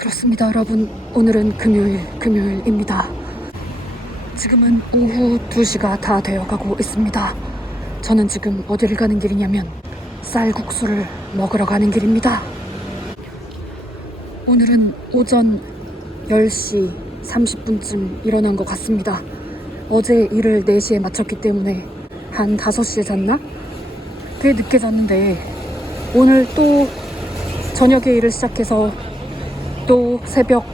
그렇습니다, 여러분. 오늘은 금요일입니다. 지금은 오후 2시가 다 되어가고 있습니다. 저는 지금 어디를 가는 길이냐면 쌀국수를 먹으러 가는 길입니다. 오늘은 오전 10시 30분쯤 일어난 것 같습니다. 어제 일을 4시에 마쳤기 때문에 한 5시에 잤나? 되게 늦게 잤는데 오늘 또 저녁에 일을 시작해서 또 새벽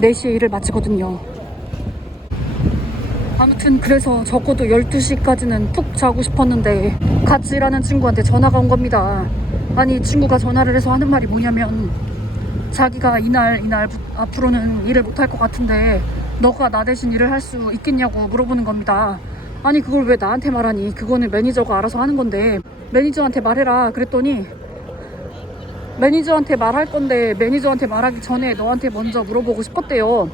4시에 일을 마치거든요. 아무튼 그래서 적어도 12시까지는 푹 자고 싶었는데 같이 일하는 친구한테 전화가 온 겁니다. 아니, 친구가 전화를 해서 하는 말이 뭐냐면 자기가 이날 앞으로는 일을 못할 것 같은데 너가 나 대신 일을 할 수 있겠냐고 물어보는 겁니다. 아니, 그걸 왜 나한테 말하니? 그거는 매니저가 알아서 하는 건데 매니저한테 말해라 그랬더니 매니저한테 말할 건데 매니저한테 말하기 전에 너한테 먼저 물어보고 싶었대요.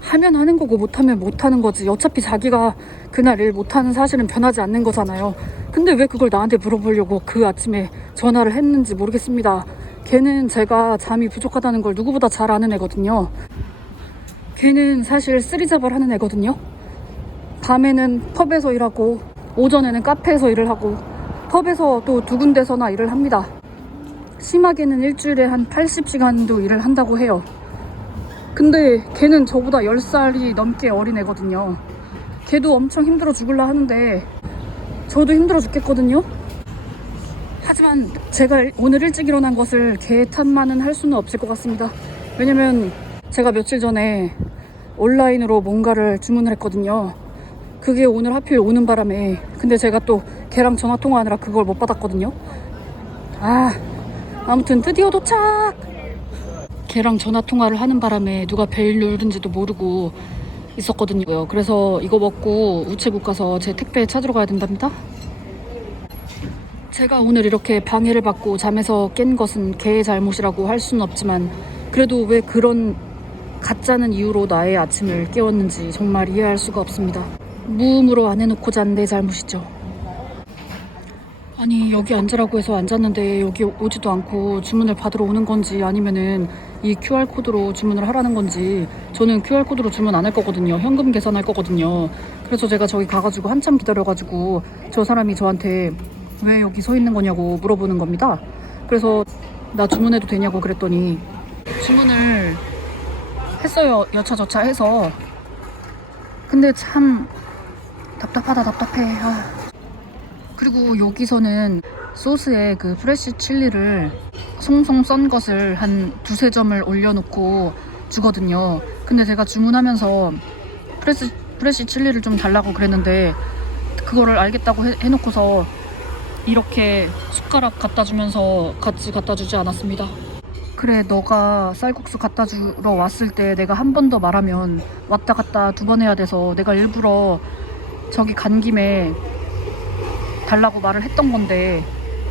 하면 하는 거고 못하면 못하는 거지. 어차피 자기가 그날 일 못하는 사실은 변하지 않는 거잖아요. 근데 왜 그걸 나한테 물어보려고 그 아침에 전화를 했는지 모르겠습니다. 걔는 제가 잠이 부족하다는 걸 누구보다 잘 아는 애거든요. 걔는 사실 쓰리잡을 하는 애거든요. 밤에는 펍에서 일하고 오전에는 카페에서 일을 하고 펍에서 또 2군데서나 일을 합니다. 심하게는 일주일에 한 80시간도 일을 한다고 해요. 근데 걔는 저보다 10살이 넘게 어린 애거든요. 걔도 엄청 힘들어 죽을라 하는데 저도 힘들어 죽겠거든요. 하지만 제가 오늘 일찍 일어난 것을 걔 탓만은 할 수는 없을 것 같습니다. 왜냐면 제가 며칠 전에 온라인으로 뭔가를 주문을 했거든요. 그게 오늘 하필 오는 바람에 근데 제가 또 걔랑 전화통화하느라 그걸 못 받았거든요. 아무튼 드디어 도착! 걔랑 전화통화를 하는 바람에 누가 벨 누른지도 모르고 있었거든요. 그래서 이거 먹고 우체국 가서 제 택배 찾으러 가야 된답니다. 제가 오늘 이렇게 방해를 받고 잠에서 깬 것은 걔의 잘못이라고 할 수는 없지만 그래도 왜 그런 가짜는 이유로 나의 아침을 깨웠는지 정말 이해할 수가 없습니다. 무음으로 안 해놓고 잔 내 잘못이죠. 아니, 여기 앉으라고 해서 앉았는데 여기 오지도 않고 주문을 받으러 오는 건지 아니면은 이 QR코드로 주문을 하라는 건지. 저는 QR코드로 주문 안 할 거거든요. 현금 계산할 거거든요. 그래서 제가 저기 가가지고 한참 기다려가지고 저 사람이 저한테 왜 여기 서 있는 거냐고 물어보는 겁니다. 그래서 나 주문해도 되냐고 그랬더니 주문을 했어요. 여차저차 해서. 근데 참 답답해. 그리고 여기서는 소스에 그 프레쉬 칠리를 송송 썬 것을 한 2-3점을 올려놓고 주거든요. 근데 제가 주문하면서 프레쉬 칠리를 좀 달라고 그랬는데 그거를 알겠다고 해놓고서 이렇게 숟가락 갖다 주면서 같이 갖다 주지 않았습니다. 그래, 너가 쌀국수 갖다 주러 왔을 때 내가 한 번 더 말하면 왔다 갔다 2번 해야 돼서 내가 일부러 저기 간 김에 달라고 말을 했던 건데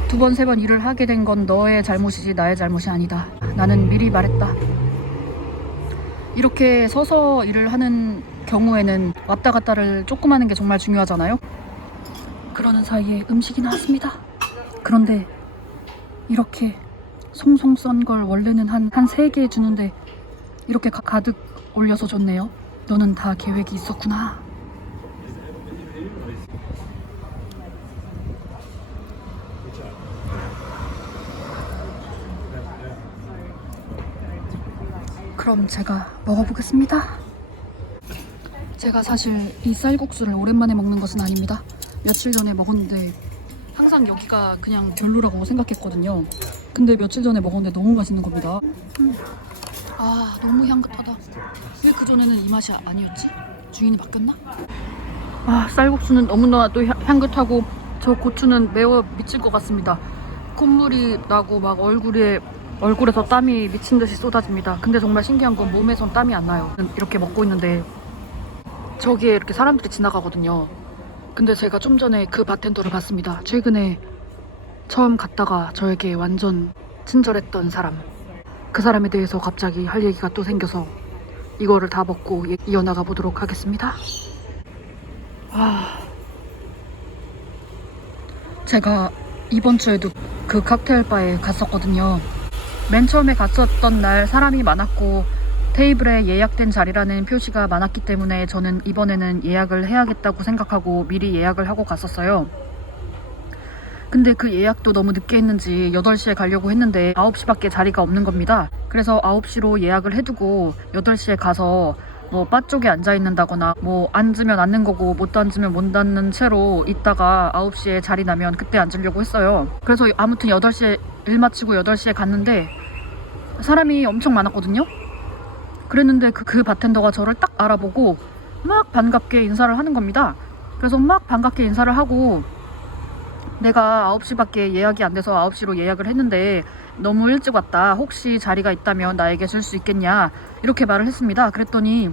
2번, 3번 일을 하게 된 건 너의 잘못이지 나의 잘못이 아니다. 나는 미리 말했다. 이렇게 서서 일을 하는 경우에는 왔다 갔다를 조금 하는 게 정말 중요하잖아요. 그러는 사이에 음식이 나왔습니다. 그런데 이렇게 송송 썬 걸 원래는 한 3개 주는데 이렇게 가득 올려서 줬네요. 너는 다 계획이 있었구나. 그럼 제가 먹어보겠습니다. 제가 사실 이 쌀국수를 오랜만에 먹는 것은 아닙니다. 며칠 전에 먹었는데 항상 여기가 그냥 별로라고 생각했거든요. 근데 며칠 전에 먹었는데 너무 맛있는 겁니다. 너무 향긋하다. 왜 그전에는 이 맛이 아니었지? 주인이 바뀌었나? 쌀국수는 너무나도 향긋하고 저 고추는 매워 미칠 것 같습니다. 콧물이 나고 막 얼굴에서 땀이 미친 듯이 쏟아집니다. 근데 정말 신기한 건 몸에선 땀이 안 나요. 이렇게 먹고 있는데 저기에 이렇게 사람들이 지나가거든요. 근데 제가 좀 전에 그 바텐더를 봤습니다. 최근에 처음 갔다가 저에게 완전 친절했던 사람. 그 사람에 대해서 갑자기 할 얘기가 또 생겨서 이거를 다 먹고 이어나가 보도록 하겠습니다. 제가 이번 주에도 그 칵테일 바에 갔었거든요. 맨 처음에 갔었던 날 사람이 많았고 테이블에 예약된 자리라는 표시가 많았기 때문에 저는 이번에는 예약을 해야겠다고 생각하고 미리 예약을 하고 갔었어요. 근데 그 예약도 너무 늦게 했는지 8시에 가려고 했는데 9시밖에 자리가 없는 겁니다. 그래서 9시로 예약을 해두고 8시에 가서 뭐 바 쪽에 앉아 있는다거나 뭐 앉으면 앉는 거고 못 앉으면 못 앉는 채로 있다가 9시에 자리 나면 그때 앉으려고 했어요. 그래서 아무튼 8시에 일 마치고 8시에 갔는데 사람이 엄청 많았거든요. 그랬는데 그 바텐더가 저를 딱 알아보고 막 반갑게 인사를 하는 겁니다. 그래서 막 반갑게 인사를 하고 내가 9시밖에 예약이 안 돼서 9시로 예약을 했는데 너무 일찍 왔다. 혹시 자리가 있다면 나에게 줄 수 있겠냐? 이렇게 말을 했습니다. 그랬더니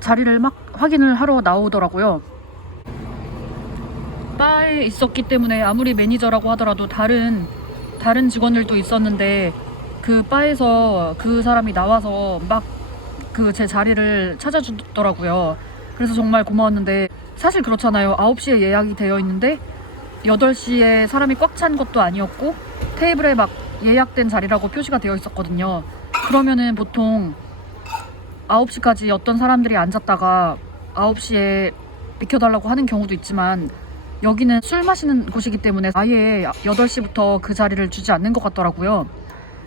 자리를 막 확인을 하러 나오더라고요. 바에 있었기 때문에 아무리 매니저라고 하더라도 다른 직원들도 있었는데 그 바에서 그 사람이 나와서 막 그 제 자리를 찾아주더라고요. 그래서 정말 고마웠는데 사실 그렇잖아요. 9시에 예약이 되어 있는데 8시에 사람이 꽉 찬 것도 아니었고 테이블에 막 예약된 자리라고 표시가 되어 있었거든요. 그러면은 보통 9시까지 어떤 사람들이 앉았다가 9시에 비켜달라고 하는 경우도 있지만 여기는 술 마시는 곳이기 때문에 아예 8시부터 그 자리를 주지 않는 것 같더라고요.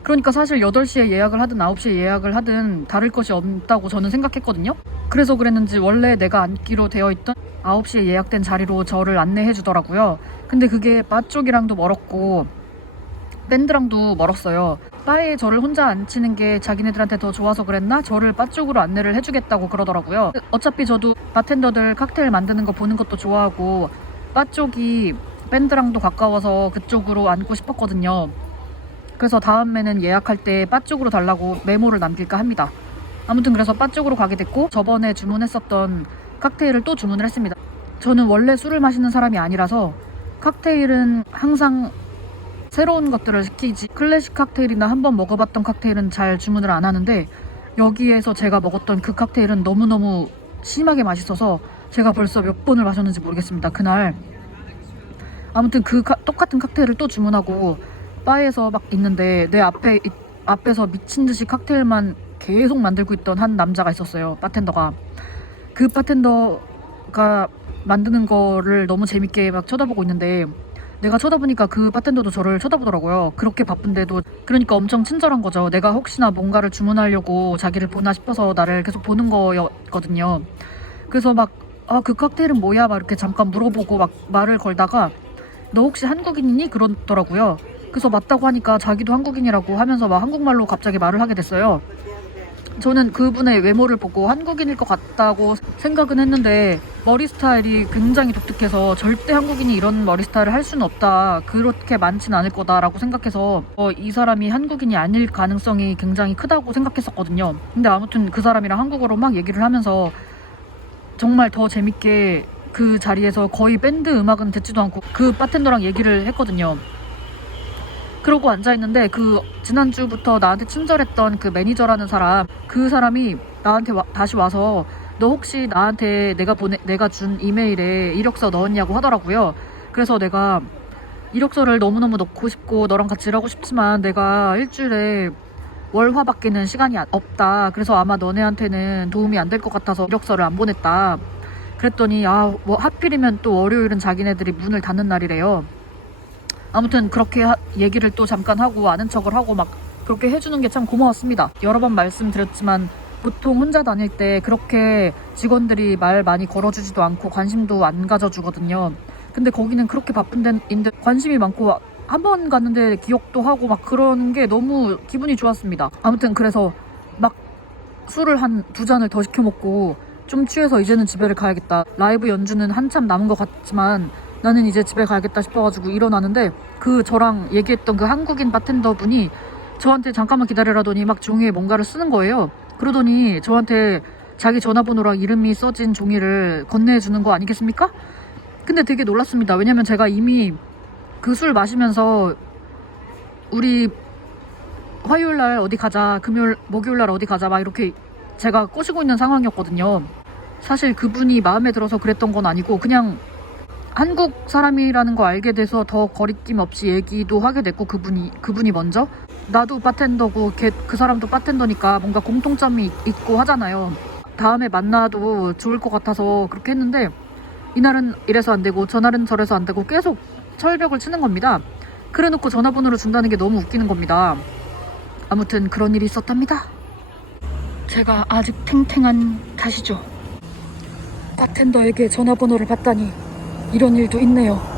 그러니까 사실 8시에 예약을 하든 9시에 예약을 하든 다를 것이 없다고 저는 생각했거든요. 그래서 그랬는지 원래 내가 앉기로 되어 있던 9시에 예약된 자리로 저를 안내해 주더라고요. 근데 그게 바 쪽이랑도 멀었고 밴드랑도 멀었어요. 바에 저를 혼자 앉히는 게 자기네들한테 더 좋아서 그랬나? 저를 바 쪽으로 안내를 해주겠다고 그러더라고요. 어차피 저도 바텐더들 칵테일 만드는 거 보는 것도 좋아하고 바 쪽이 밴드랑도 가까워서 그쪽으로 앉고 싶었거든요. 그래서 다음에는 예약할 때 바 쪽으로 달라고 메모를 남길까 합니다. 아무튼 그래서 바 쪽으로 가게 됐고 저번에 주문했었던 칵테일을 또 주문을 했습니다. 저는 원래 술을 마시는 사람이 아니라서 칵테일은 항상 새로운 것들을 시키지 클래식 칵테일이나 한번 먹어봤던 칵테일은 잘 주문을 안 하는데 여기에서 제가 먹었던 그 칵테일은 너무너무 심하게 맛있어서 제가 벌써 몇 번을 마셨는지 모르겠습니다. 그날 아무튼 똑같은 칵테일을 또 주문하고 바에서 막 있는데 내 앞에서 미친 듯이 칵테일만 계속 만들고 있던 한 남자가 있었어요. 바텐더가. 그 바텐더가 만드는 거를 너무 재밌게 막 쳐다보고 있는데 내가 쳐다보니까 그 바텐더도 저를 쳐다보더라고요. 그렇게 바쁜데도. 그러니까 엄청 친절한 거죠. 내가 혹시나 뭔가를 주문하려고 자기를 보나 싶어서 나를 계속 보는 거였거든요. 그래서 막 그 칵테일은 뭐야? 막 이렇게 잠깐 물어보고 막 말을 걸다가 너 혹시 한국인이니? 그러더라고요. 그래서 맞다고 하니까 자기도 한국인이라고 하면서 막 한국말로 갑자기 말을 하게 됐어요. 저는 그분의 외모를 보고 한국인일 것 같다고 생각은 했는데 머리 스타일이 굉장히 독특해서 절대 한국인이 이런 머리 스타일을 할 수는 없다. 그렇게 많지는 않을 거다라고 생각해서 이 사람이 한국인이 아닐 가능성이 굉장히 크다고 생각했었거든요. 근데 아무튼 그 사람이랑 한국어로 막 얘기를 하면서 정말 더 재밌게 그 자리에서 거의 밴드 음악은 듣지도 않고 그 바텐더랑 얘기를 했거든요. 그러고 앉아있는데 그 지난주부터 나한테 친절했던 그 매니저라는 사람, 그 사람이 나한테 다시 와서 너 혹시 나한테 내가 준 이메일에 이력서 넣었냐고 하더라고요. 그래서 내가 이력서를 너무너무 넣고 싶고 너랑 같이 일하고 싶지만 내가 일주일에 월화밖에는 시간이 없다. 그래서 아마 너네한테는 도움이 안 될 것 같아서 이력서를 안 보냈다. 그랬더니 뭐 하필이면 또 월요일은 자기네들이 문을 닫는 날이래요. 아무튼 그렇게 얘기를 또 잠깐 하고 아는 척을 하고 막 그렇게 해주는 게 참 고마웠습니다. 여러 번 말씀드렸지만 보통 혼자 다닐 때 그렇게 직원들이 말 많이 걸어주지도 않고 관심도 안 가져주거든요. 근데 거기는 그렇게 바쁜 데인데 관심이 많고 한 번 갔는데 기억도 하고 막 그런 게 너무 기분이 좋았습니다. 아무튼 그래서 막 술을 한 2잔을 더 시켜 먹고 좀 취해서 이제는 집에 가야겠다. 라이브 연주는 한참 남은 것 같지만 나는 이제 집에 가야겠다 싶어가지고 일어나는데 저랑 얘기했던 그 한국인 바텐더 분이 저한테 잠깐만 기다리라더니 막 종이에 뭔가를 쓰는 거예요. 그러더니 저한테 자기 전화번호랑 이름이 써진 종이를 건네주는 거 아니겠습니까? 근데 되게 놀랐습니다. 왜냐면 제가 이미 그 술 마시면서 우리 화요일날 어디 가자, 목요일날 어디 가자 막 이렇게 제가 꼬시고 있는 상황이었거든요. 사실 그분이 마음에 들어서 그랬던 건 아니고 그냥 한국 사람이라는 거 알게 돼서 더 거리낌 없이 얘기도 하게 됐고, 그분이 먼저. 나도 바텐더고 그 사람도 바텐더니까 뭔가 공통점이 있고 하잖아요. 다음에 만나도 좋을 것 같아서 그렇게 했는데, 이날은 이래서 안 되고 저날은 저래서 안 되고 계속 철벽을 치는 겁니다. 그래놓고 전화번호를 준다는 게 너무 웃기는 겁니다. 아무튼 그런 일이 있었답니다. 제가 아직 탱탱한 탓이죠. 바텐더에게 전화번호를 받다니 이런 일도 있네요.